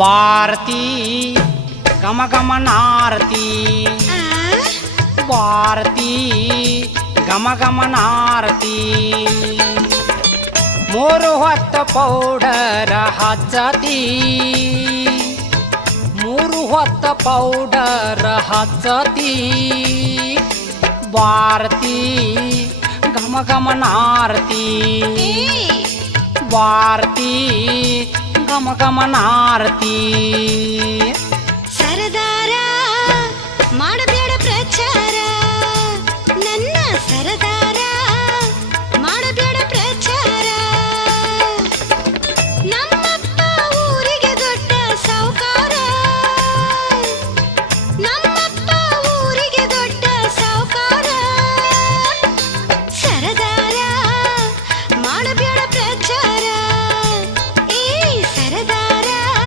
ಭಾರತಿ ಗಮ ಗಮನಾರತಿ ಭಾರತಿ ಗಮ ಗಮನಾರತಿ ಮೂರು ಹೊತ್ತ ಪೌಡರ ಹಚ್ಚತಿ ಮೂರು ಹೊತ್ತ ಪೌಡರ ಹಚ್ಚತಿ ಭಾರತಿ ಗಮ ಗಮನಾರತಿ ಭಾರತಿ ಗಮ ಗಮನಾರತಿ ಸರದಾರ ಮಾಡಬೇಡ